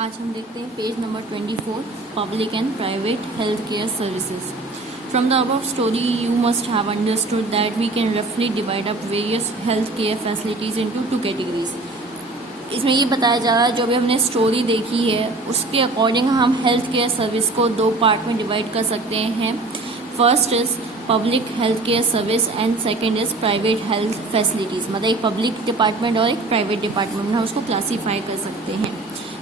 आज हम देखते हैं page number 24, public and private health care services. From the above story, you must have understood that we can roughly divide up various health care facilities into two categories. इसमें ये बताया जा रहा है, जो भी हमने स्टोरी देखी है उसके अकॉर्डिंग हम हेल्थ केयर सर्विस को दो पार्ट में डिवाइड कर सकते हैं. First is public health care service and second is private health facilities. मतलब एक पब्लिक डिपार्टमेंट और एक प्राइवेट डिपार्टमेंट में हम उसको क्लासीफाई कर सकते हैं.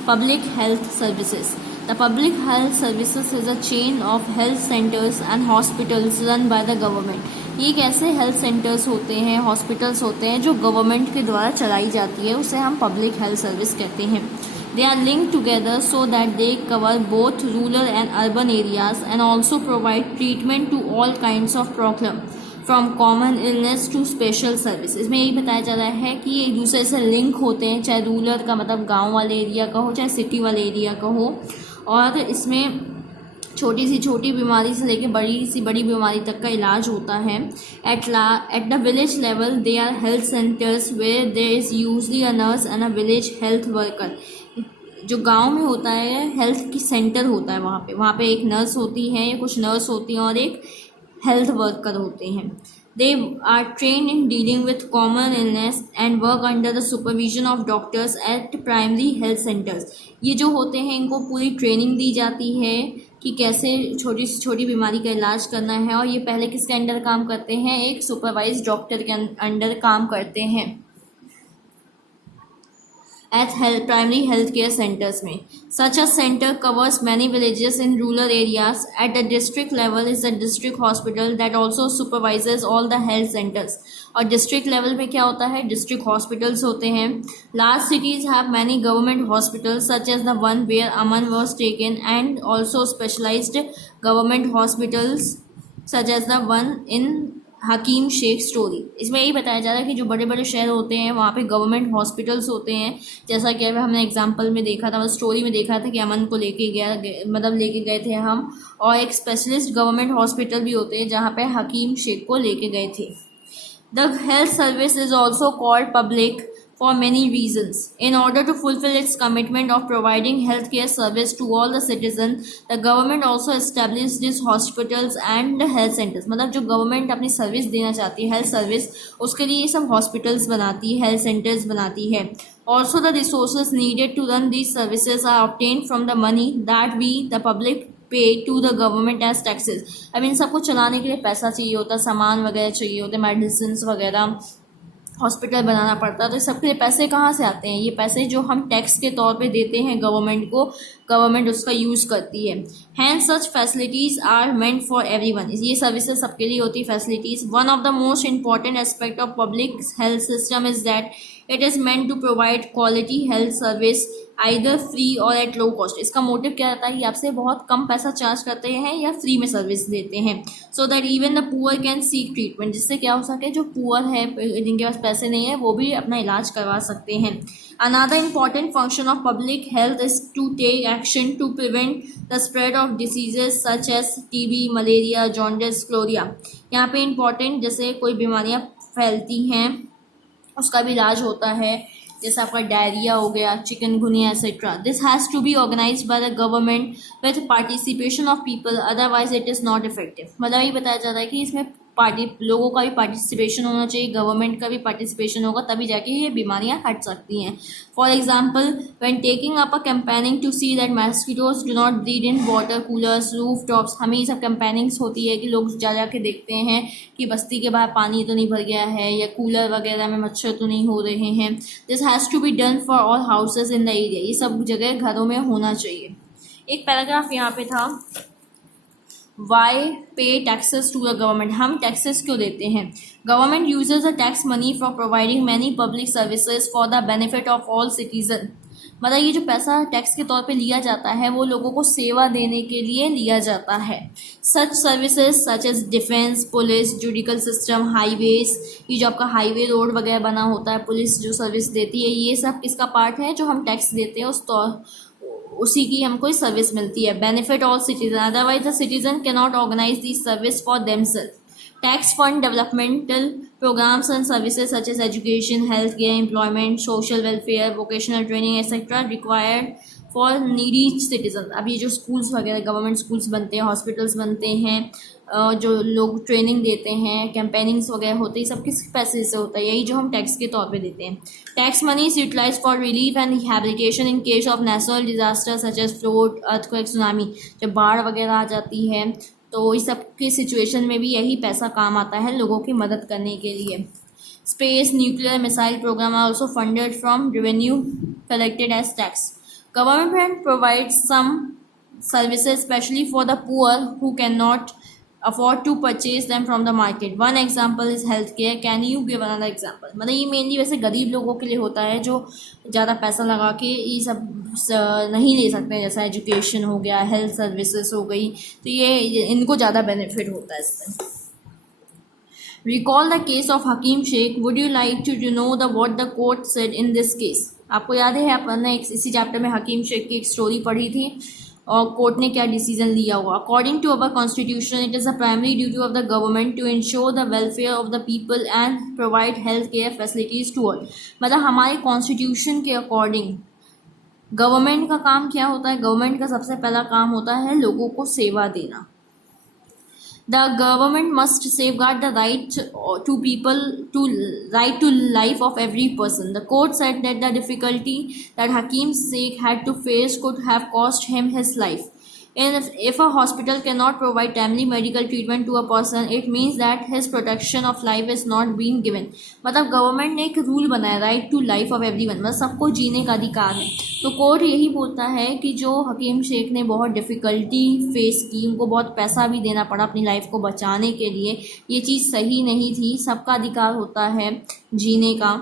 Public health services. The public health services is a chain of health centers and hospitals run by the government. ये एक ऐसे हेल्थ सेंटर्स होते हैं, हॉस्पिटल्स होते हैं जो गवर्नमेंट के द्वारा चलाई जाती है, उसे हम पब्लिक हेल्थ सर्विस कहते हैं. They are linked together so that they cover both rural and urban areas and also provide treatment to all kinds of problems. From common illness to special service. इसमें यही बताया जा रहा है कि ये एक दूसरे से लिंक होते हैं, चाहे रूरल का मतलब गांव वाले एरिया का हो, चाहे सिटी वाले एरिया का हो. और इसमें छोटी सी छोटी बीमारी से लेकर बड़ी सी बड़ी बीमारी तक का इलाज होता है. At the village level they are health centres where there is usually a nurse and a village health worker. जो गांव में होता है हेल्थ की सेंटर होता है, वहाँ पे एक नर्स होती है या कुछ नर्स होती हैं और एक हेल्थ वर्कर होते हैं. They are train in dealing with common illness and work under the supervision of doctors at primary health centres. ये जो होते हैं इनको पूरी ट्रेनिंग दी जाती है कि कैसे छोटी से छोटी बीमारी का इलाज करना है, और ये पहले किसके अंडर काम करते हैं, एक सुपरवाइज डॉक्टर के अंडर काम करते हैं at primary health care centers में. Such a center covers many villages in rural areas. At the district level is the district hospital that also supervises all the health centers. और district level में क्या होता है, district hospitals होते हैं. Large cities have many government hospitals such as the one where Aman was taken, and also specialized government hospitals such as the one in Hakim Sheikh story. इसमें यही बताया जा रहा है कि जो बड़े बड़े शहर होते हैं वहाँ पे गवर्नमेंट हॉस्पिटल्स होते हैं, जैसा कि अभी हमने एग्जांपल में देखा था, स्टोरी में देखा था कि अमन को लेके गए थे हम. और एक स्पेशलिस्ट गवर्नमेंट हॉस्पिटल भी होते हैं जहाँ पे हकीम शेख को लेके गए थे. The health service is also called public for many reasons. In order to fulfill its commitment of providing healthcare service to all the citizens, the government also established these hospitals and health centers. मतलब जो government अपनी service देना चाहती है, health service, उसके लिए ये सब हॉस्पिटल्स बनाती है, हेल्थ सेंटर्स बनाती है. Also the resources needed to run these services are obtained from the money that we, the public, pay to the government as taxes. अब इन सबको चलाने के लिए पैसा चाहिए होता, सामान वगैरह चाहिए होते, मेडिसिन वगैरह, हॉस्पिटल बनाना पड़ता है. तो सबके लिए पैसे कहाँ से आते हैं, ये पैसे जो हम टैक्स के तौर पे देते हैं गवर्नमेंट को, गवर्नमेंट उसका यूज़ करती है. Hand such facilities are meant for everyone. ये सर्विसेज सबके लिए होती है facilities. One of the most important aspect of public health system is that it is meant to provide quality health service either free और at low cost. इसका motive क्या रहता है कि आपसे बहुत कम पैसा चार्ज करते हैं या फ्री में सर्विस देते हैं, so that even the poor can seek treatment. जिससे क्या हो सके, जो पुअर है, जिनके पास पैसे नहीं है, वो भी अपना इलाज करवा सकते हैं. Another important function of public health is to take action to prevent the spread of diseases such as TB, malaria, jaundice, cholera. यहाँ पे important जैसे कोई बीमारियाँ फैलती हैं उसका भी इलाज होता है, जैसे आपका डायरिया हो गया, chikungunya etcetera. This has to be organised by the government with participation of people, otherwise it is not effective. मतलब ये बताया जाता है कि इसमें लोगों का भी पार्टिसिपेशन होना चाहिए, गवर्नमेंट का भी पार्टिसिपेशन होगा, तभी जाके ये बीमारियां हट सकती हैं. For example, when taking up a campaigning to see that mosquitoes do not breed in water coolers, roof tops. हमें ये सब कैंपेनिंग्स होती है कि लोग जा के देखते हैं कि बस्ती के बाहर पानी तो नहीं भर गया है या कूलर वगैरह में मच्छर तो नहीं हो रहे हैं. This has to be done for all houses in the area. ये सब जगह घरों में होना चाहिए. एक पैराग्राफ यहाँ पे था, वाई पे टैक्सेस टू द गवर्नमेंट. हम टैक्सेस क्यों देते हैं. Government uses the tax money for providing many public services for the benefit of all citizen. मतलब ये जो पैसा टैक्स के तौर पे लिया जाता है वो लोगों को सेवा देने के लिए लिया जाता है. Such services such as defence, police, judicial system, highways. ये जो आपका हाईवे रोड वगैरह बना होता है, पुलिस जो सर्विस देती है, ये सब किसका पार्ट है, जो हम टैक्स देते हैं उसी की हमको सर्विस मिलती है. Benefit all citizen, otherwise the citizen can not organise this service for themself. Tax fund developmental programmes and services such as education, health care, employment, social welfare, vocational training etcetera required for needy citizen. अब ये जो schools वगैरह government schools बनते हैं, hospitals बनते हैं, जो लोग ट्रेनिंग देते हैं, कैंपेनिंग्स वगैरह होते हैं, सब किस पैसे से होता है? यही जो हम टैक्स के तौर पे देते हैं। Tax money is utilise for relief and rehabilitation in case of natural disaster such as flood, earthquake, tsunami. जब बाढ़ वगैरह आ जाती है तो इस सब की सिचुएशन में भी यही पैसा काम आता है लोगों की मदद करने के लिए। Space, nuclear, missile program are also funded from revenue collected as tax. Government provides some services, especially for the poor who cannot afford to purchase them from the market. One example is healthcare. Can you give another example? मतलब ये mainly वैसे गरीब लोगों के लिए होता है जो ज़्यादा पैसा लगा के ये सब नहीं ले सकते हैं, जैसा एजुकेशन हो गया, हेल्थ सर्विसेज हो गई, तो ये इनको ज़्यादा बेनिफिट होता है इससे। Recall the case of Hakim Sheikh. Would you like to know what the court said in this case? आपको याद है अपन ने इसी चैप्टर में हकीम शेख की एक स्टोरी पढ़ी थी और कोर्ट ने क्या डिसीजन लिया हुआ। According to our constitution it is a primary duty of the government to ensure the welfare of the people and provide health care facilities to all. मतलब हमारे कॉन्स्टिट्यूशन के अकॉर्डिंग गवर्नमेंट का काम क्या होता है? गवर्नमेंट का सबसे पहला काम होता है लोगों को सेवा देना। The government must safeguard the right to people to right to life of every person. The court said that the difficulty that Hakim Sheikh had to face could have cost him his life. And if a hospital cannot provide timely medical treatment to a person, it means that his protection of life is not being given. मतलब government ने एक rule बनाया, right to life of everyone, मतलब सबको जीने का अधिकार है। तो कोर्ट यही बोलता है कि जो हकीम शेख ने बहुत डिफ़िकल्टी फेस की, उनको बहुत पैसा भी देना पड़ा अपनी लाइफ को बचाने के लिए, ये चीज़ सही नहीं थी। सबका अधिकार होता है जीने का।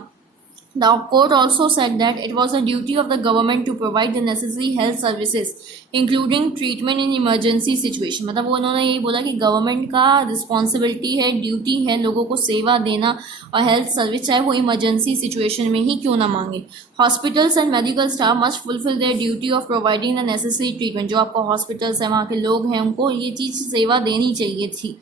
The court also said that it was a duty of the government to provide the necessary health services, including treatment in emergency situation. मतलब वो उन्होंने यही बोला कि गवर्नमेंट का रिस्पॉन्सिबिलिटी है, ड्यूटी है लोगों को सेवा देना और हेल्थ सर्विस, चाहे वो इमरजेंसी सिचुएशन में ही क्यों ना मांगे। Hospitals and medical staff must fulfil there duty of providing the necessary treatment. जो आपको हॉस्पिटल्स हैं, वहाँ के लोग हैं, उनको ये चीज़ सेवा देनी चाहिए थी।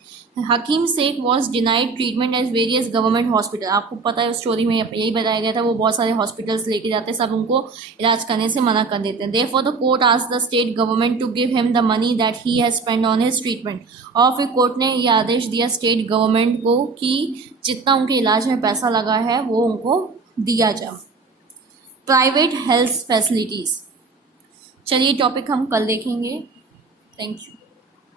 Hakim Sheikh was denied treatment as various government hospital. आपको पता है उस स्टोरी में यही बताया गया था, वो बहुत सारे हॉस्पिटल्स लेके जाते हैं, सब उनको इलाज करने से मना कर देते हैं। Therefore the court asked the state government to give him the money that he has spend on his treatment. और फिर कोर्ट ने ये आदेश दिया स्टेट गवर्नमेंट को कि जितना उनके इलाज में पैसा लगा है वो उनको दिया जाए। प्राइवेट हेल्थ फैसिलिटीज़, चलिए टॉपिक हम कल देखेंगे। Thank you.